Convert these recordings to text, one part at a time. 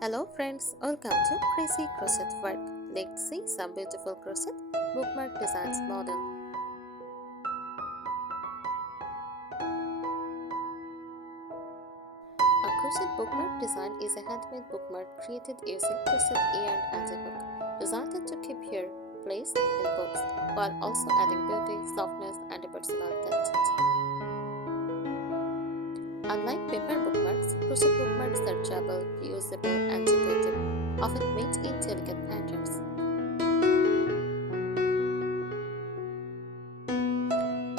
Hello friends, welcome to Crazy Crochet Work. Let's see some beautiful crochet bookmark designs model. A crochet bookmark design is a handmade bookmark created using crochet yarn and a hook, designed to keep your place in books while also adding beauty, softness, and a personal touch. Unlike paper bookmarks, crochet bookmarks are durable, reusable, and decorative, often made in delicate patterns.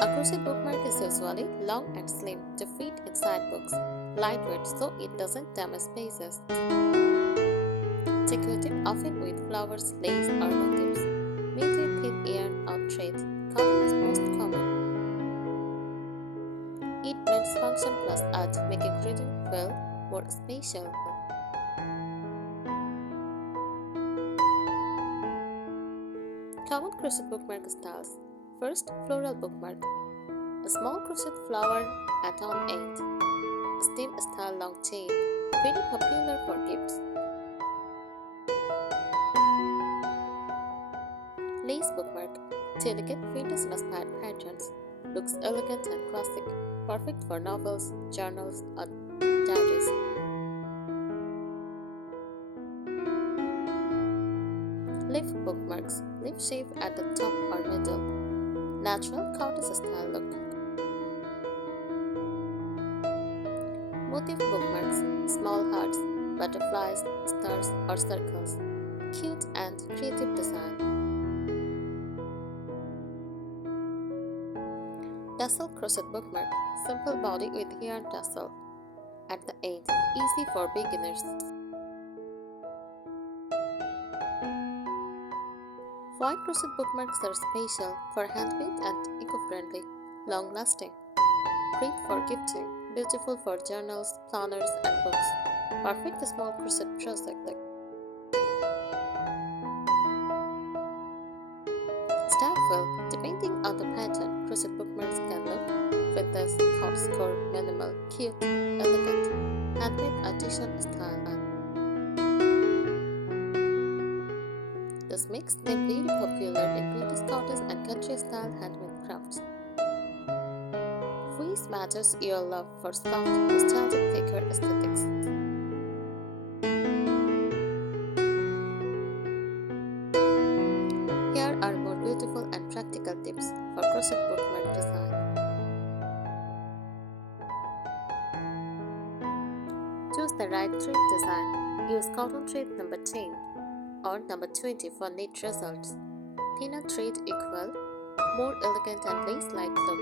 A crochet bookmark is usually long and slim to fit inside books, lightweight so it doesn't damage pages, decorative often with flowers, lace, or motifs, made with thin yarn or thread. Cotton is most common. It blends function plus art, making reading feel more special. Common crochet bookmark styles. First, floral bookmark. A small crochet flower at on end. Stem style long chain, very popular for gifts. Lace bookmark, delicate vintage-inspired patterns, looks elegant and classic, perfect for novels, journals, or diaries. Leaf bookmarks, leaf shape at the top or middle, natural cottage style look. Motif bookmarks, small hearts, butterflies, stars, or circles, cute and creative design. Tassel crochet bookmark, simple body with yarn tassel at the end, easy for beginners. Foil crochet bookmarks are special for handmade and eco-friendly, long-lasting, great for gifting, beautiful for journals, planners, and books. Perfect small crochet project. Style, depending on the pattern, crochet bookmarks can look vintage, hardcore, minimal, cute, elegant, handmade artisan style. This makes them very popular in British cottage and country-style handmade crafts. Voice matches your love for soft, nostalgic thicker aesthetics. Here are more beautiful and practical tips for crochet bookmark design. Choose the right thread design. Use cotton thread number 10 or number 20 for neat results. Thinner thread equal more elegant and lace-like look.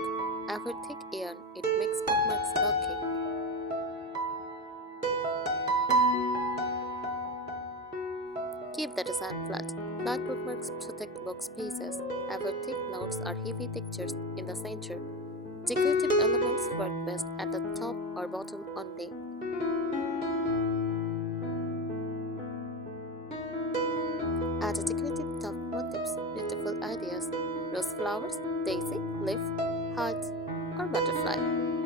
Avoid thick yarn, it makes bookmarks bulky. Keep the design flat. Flat bookmarks protect book spaces. Avoid thick notes or heavy textures in the center. Decorative elements work best at the top or bottom only. Add a decorative top motifs, beautiful ideas, rose flowers, daisy, leaf, heart, or butterfly.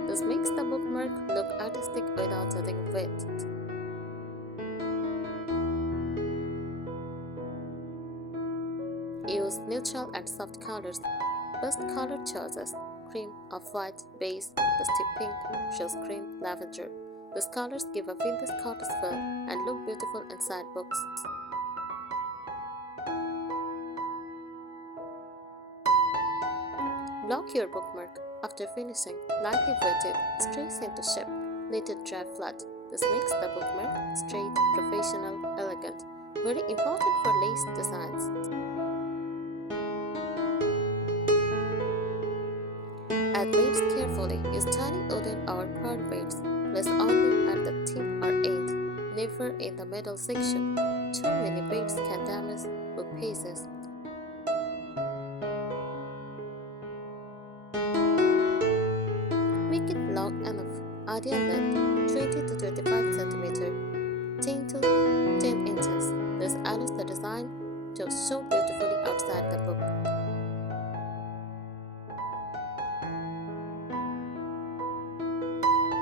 This makes the bookmark look artistic without adding weight. Use neutral and soft colors. Best color choices: cream, off-white, beige, dusty pink, rose cream, lavender. These colors give a vintage cottage feel and look beautiful inside books. Block your bookmark. After finishing, lightly wet it, stretch into shape, let it dry flat. This makes the bookmark straight, professional, elegant. Very important for lace designs. Add beads carefully. Use tiny wooden or pearl beads. Place only at the tip or end, never in the middle section. Too many beads can damage book pages. Make it long enough. Ideal length 20 to 25 cm, 10 to 10 inches. This allows the design to show beautifully outside the book.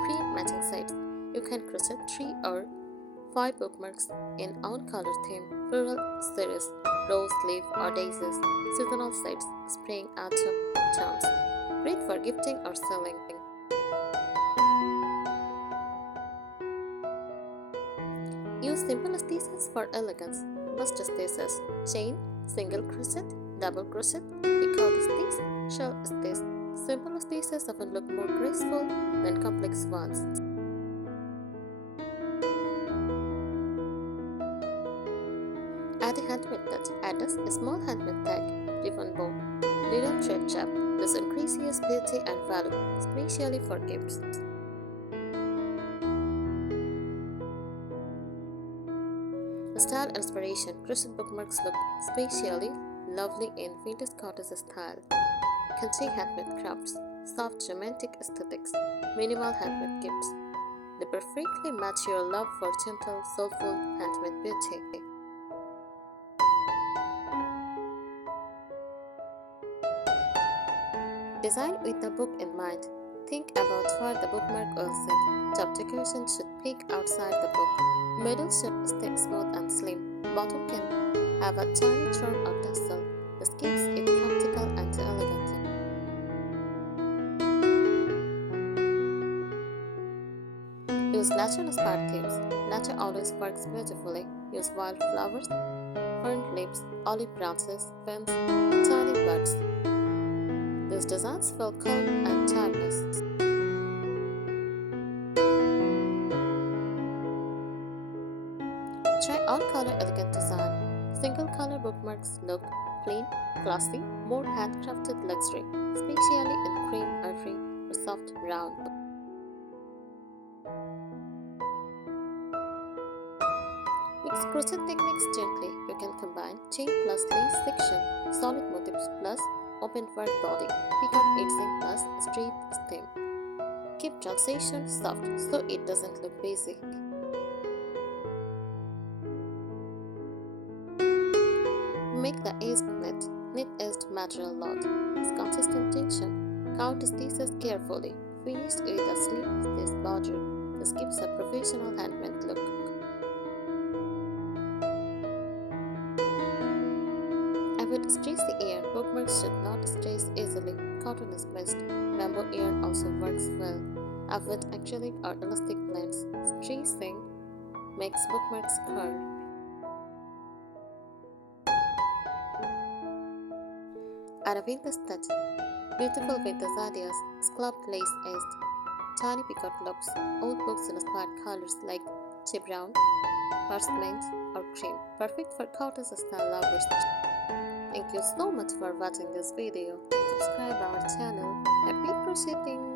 Create matching sets. You can crochet 3 or 5 bookmarks in own color theme, floral series, rose, leaf, or daisies, seasonal sets, spring, autumn, tones. Great for gifting or selling. Use simple stitches for elegance. Bust stitches, chain, single crochet, double crochet, picout stitch, shell stitch. Simple stitches often look more graceful than complex ones. Add a handmade touch. Add a small handmade tag, ribbon bow, little thread chap. This increases beauty and value, especially for gifts. Style inspiration. Crochet bookmarks look especially lovely in vintage cottage style. Contain handmade crafts, soft romantic aesthetics, minimal handmade gifts. They perfectly match your love for gentle, soulful handmade beauty. Design with the book in mind. Think about where the bookmark will sit. Top decoration should peek outside the book. Middle should stay smooth and slim. Bottom can have a tiny charm or tassel. This keeps it practical and elegant. Use nature-inspired themes. Nature always works beautifully. Use wildflowers, fern leaves, olive branches, ferns, tiny birds. These designs feel calm and timeless. Try on-color elegant design. Single-color bookmarks look clean, classy, more handcrafted luxury, especially in cream, ivory, or soft brown. Mix crochet techniques gently. You can combine chain plus lace section, solid motifs plus open work body, pick-up edging plus straight stem. Keep transition soft so it doesn't look basic. Make the edge knit. Knit edged material lot. Use consistent tension. Count stitches carefully. Finish with a slip stitch border. This gives a professional handmade look. Avoid stretchy yarn. Bookmarks should not stretch easily. Cotton is best. Bamboo yarn also works well. Avoid acrylic or elastic blends. Stretching makes bookmarks curl. Add a vintage touch. Beautiful vintage ideas. Scalloped lace edged. Tiny peacock loops. Old books in inspired colors like tea brown, parchment, or cream. Perfect for cottage style lovers. Thank you so much for watching this video. Subscribe our channel. Happy crocheting!